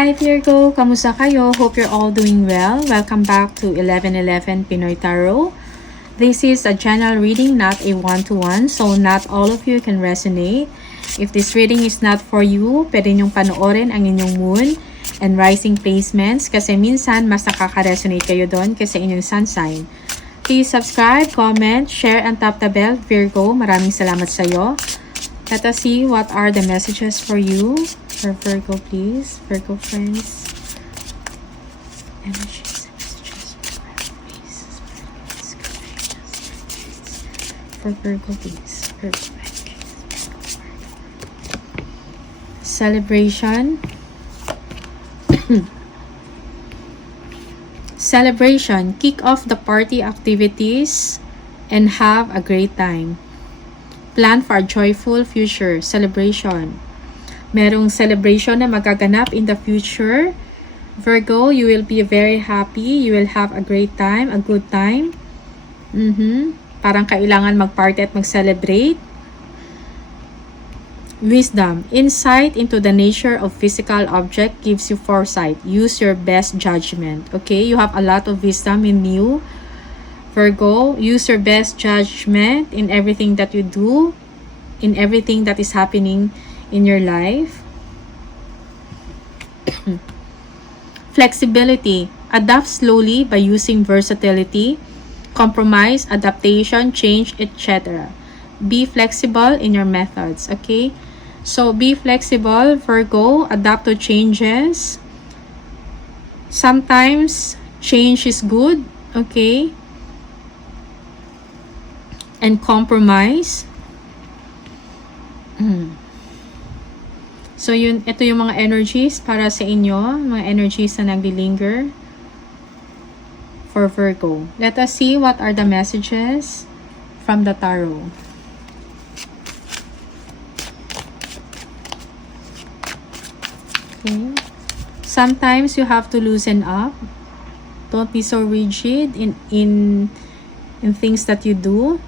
Hi Virgo! Kamusta kayo? Hope you're all doing well. Welcome back to 1111 Pinoy Tarot. This is a general reading, not a one-to-one, so not all of you can resonate. If this reading is not for you, pwede nyong panoorin ang inyong moon and rising placements kasi minsan mas nakaka-resonate kayo doon kasi inyong sun sign. Please subscribe, comment, share, and tap the bell. Virgo, maraming salamat sa iyo. Let us see what are the messages for you. For Virgo, please. Virgo friends. Energies and messages for Virgo, please. Virgo, celebration. Celebration. Kick off the party activities and have a great time. Plan for a joyful future. Celebration. Merong celebration na magaganap in the future. Virgo, you will be very happy. You will have a great time, a good time. Parang kailangan mag-party at mag-celebrate. Wisdom. Insight into the nature of physical object gives you foresight. Use your best judgment. Okay, you have a lot of wisdom in you. Virgo, use your best judgment in everything that you do, in everything that is happening in your life. Flexibility. Adapt slowly by using versatility, compromise, adaptation, change, etc. Be flexible in your methods. Okay? So, be flexible, Virgo. Adapt to changes. Sometimes, change is good. Okay? And compromise. So, ito yung mga energies para sa inyo. Mga energies na naglilinger for Virgo. Let us see what are the messages from the tarot. Okay. Sometimes you have to loosen up. Don't be so rigid in things that you do.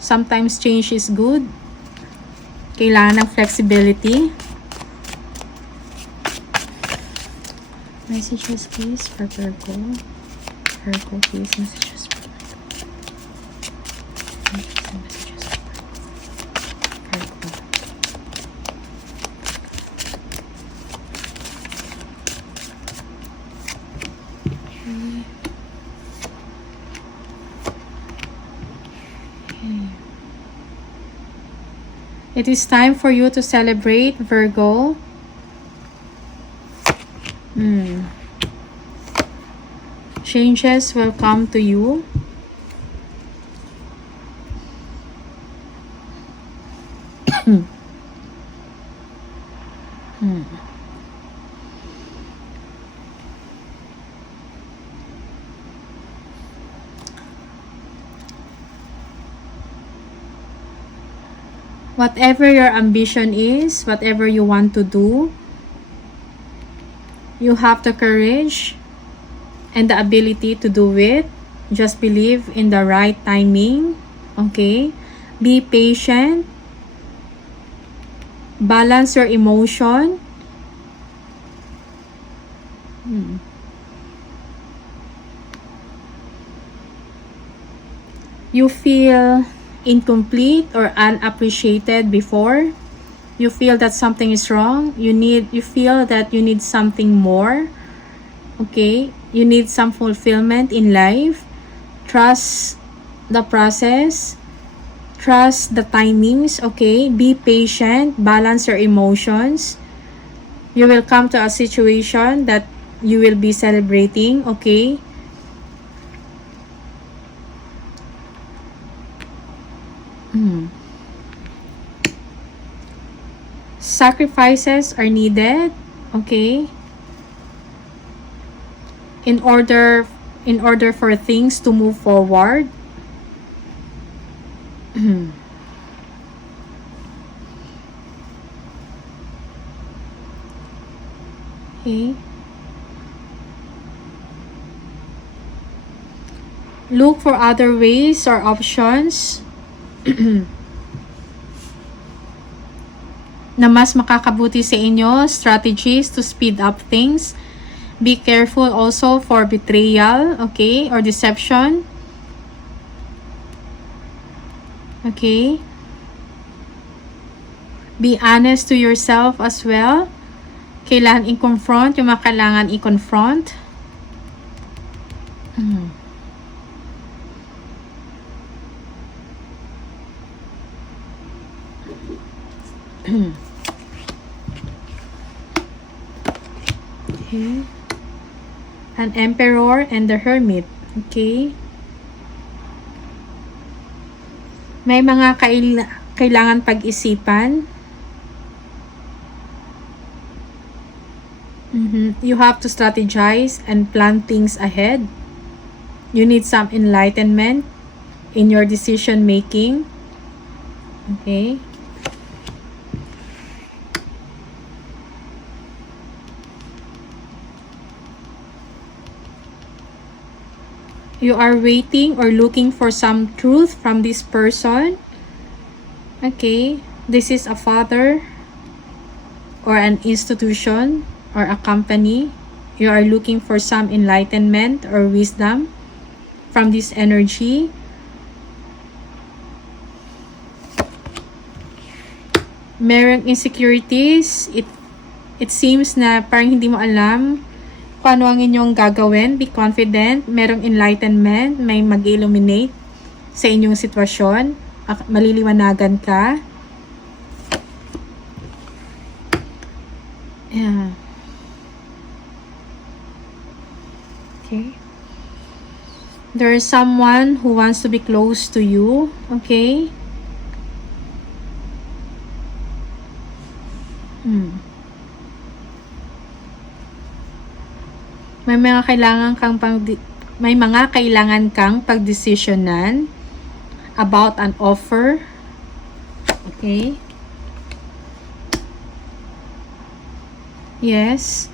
Sometimes change is good. Kailangan ng flexibility. Messages please for Virgo. Virgo please, messages for Virgo. Messages for Virgo. It is time for you to celebrate, Virgo. Changes will come to you. Whatever your ambition is, whatever you want to do, you have the courage and the ability to do it. Just believe in the right timing. Okay? Be patient. Balance your emotion. You feel incomplete or unappreciated before. You feel that something is wrong. You feel that you need something more. Okay? You need some fulfillment in life. Trust the process. Trust the timings. Okay? Be patient. Balance your emotions. You will come to a situation that you will be celebrating. Okay? Sacrifices are needed, okay, in order for things to move forward. Okay. Look for other ways or options na mas makakabuti sa inyo, strategies to speed up things. Be careful also for betrayal, okay, or deception. Okay. Be honest to yourself as well. Kailangan i-confront yung mga kailangan i-confront. Okay. An Emperor and the Hermit. Okay. May mga kailangan pag-isipan. You have to strategize and plan things ahead. You need some enlightenment in your decision making. Okay. You are waiting or looking for some truth from this person. Okay. This is a father or an institution or a company. You are looking for some enlightenment or wisdom from this energy. Merong insecurities. It seems na parang hindi mo alam kung ano ang inyong gagawin. Be confident. Merong enlightenment. May mag-illuminate sa inyong sitwasyon. Maliliwanagan ka. Yeah. Okay. There is someone who wants to be close to you. Okay. May mga kailangan kang pagdesisyonan about an offer. Okay. Yes.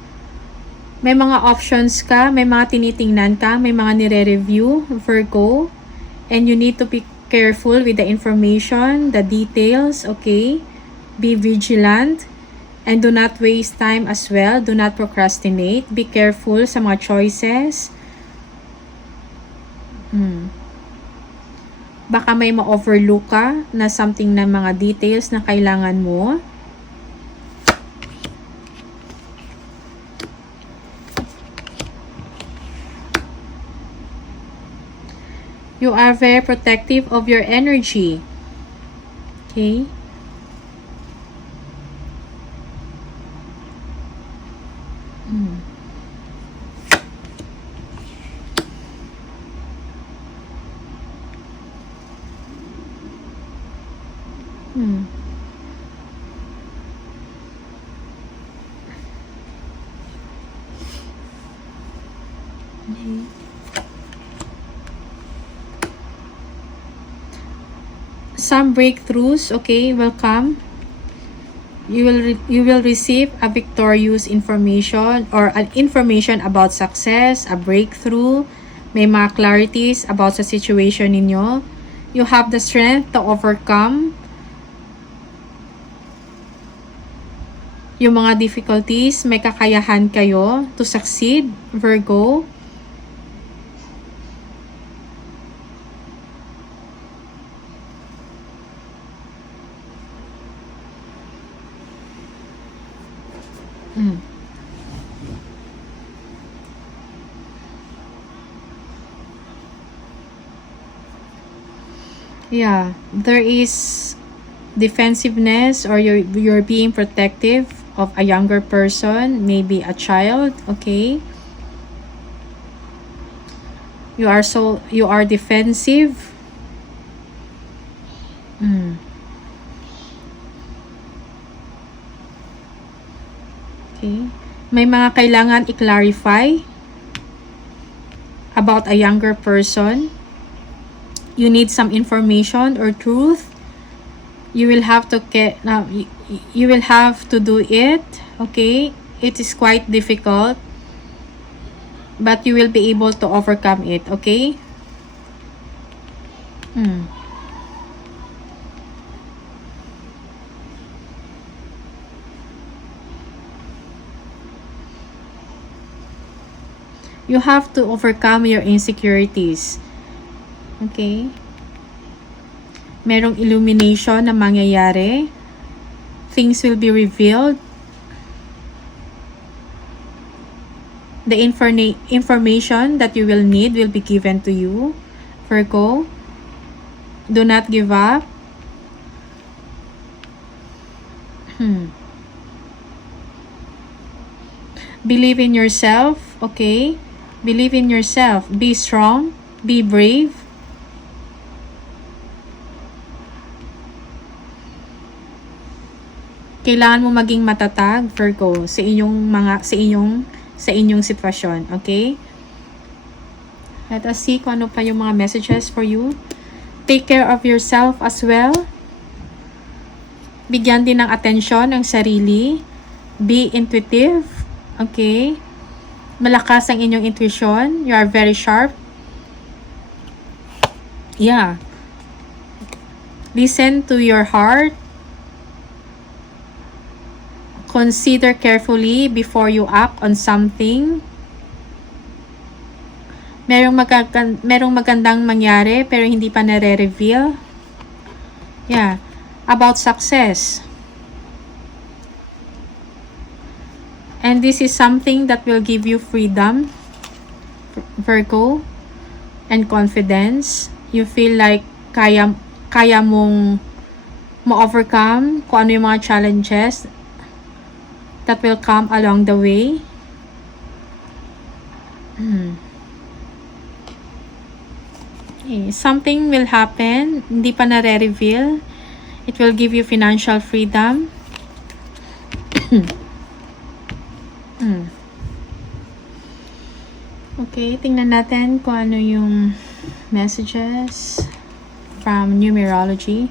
May mga options ka, may mga tinitingnan ka, may mga nire-review, Virgo. And you need to be careful with the information, the details, okay? Be vigilant. And do not waste time as well. Do not procrastinate. Be careful sa mga choices. Baka may ma-overlook ka na something na mga details na kailangan mo. You are very protective of your energy. Okay? Some breakthroughs, okay, will come. You will receive a victorious information or an information about success, a breakthrough. May mga clarities about sa situation ninyo. You have the strength to overcome yung mga difficulties. May kakayahan kayo to succeed, Virgo. Yeah, there is defensiveness or you're being protective of a younger person, maybe a child, okay? You are defensive. Okay. May mga kailangan i-clarify about a younger person. You need some information or truth. You will have to you will have to do it, okay? It is quite difficult, but you will be able to overcome it, okay? You have to overcome your insecurities. Okay? Merong illumination na mangyayari. Things will be revealed. The information that you will need will be given to you. Virgo, do not give up. Believe in yourself, okay? Believe in yourself. Be strong. Be brave. Kailangan mo maging matatag, Virgo, sa inyong sitwasyon, okay? Let us see kung ano pa yung mga messages for you. Take care of yourself as well. Bigyan din ng atensyon ang sarili. Be intuitive, okay? Malakas ang inyong intuition. You are very sharp. Yeah. Listen to your heart. Consider carefully before you act on something. Merong magandang mangyari pero hindi pa nare-reveal. Yeah. About success. And this is something that will give you freedom, Virgo, and confidence. You feel like kaya mong ma-overcome kung ano yung mga challenges that will come along the way. Okay. Something will happen, hindi pa nare-reveal. It will give you financial freedom. Okay, tingnan natin kung ano yung messages from numerology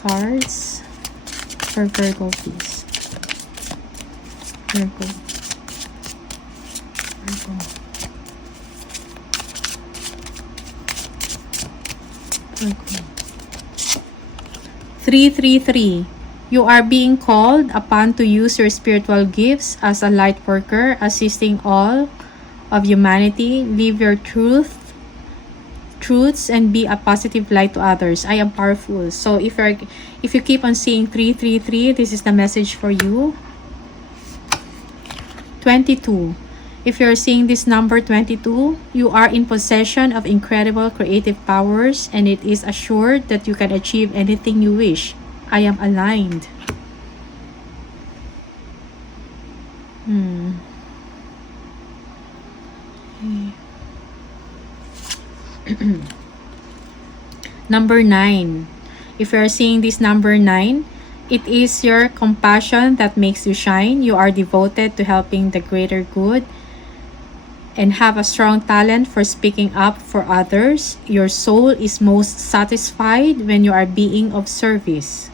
cards for Virgo, please. Virgo. 333. You are being called upon to use your spiritual gifts as a light worker, assisting all of humanity. Live your truths and be a positive light to others. I am powerful. So if you keep on seeing 333, this is the message for you. 22. If you're seeing this number 22, you are in possession of incredible creative powers, and it is assured that you can achieve anything you wish. I am aligned. Number 9. If you are seeing this number 9, it is your compassion that makes you shine. You are devoted to helping the greater good and have a strong talent for speaking up for others. Your soul is most satisfied when you are being of service.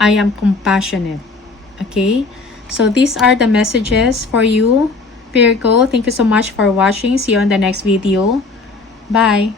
I am compassionate. Okay? So these are the messages for you, Virgo. Thank you so much for watching. See you on the next video. Bye.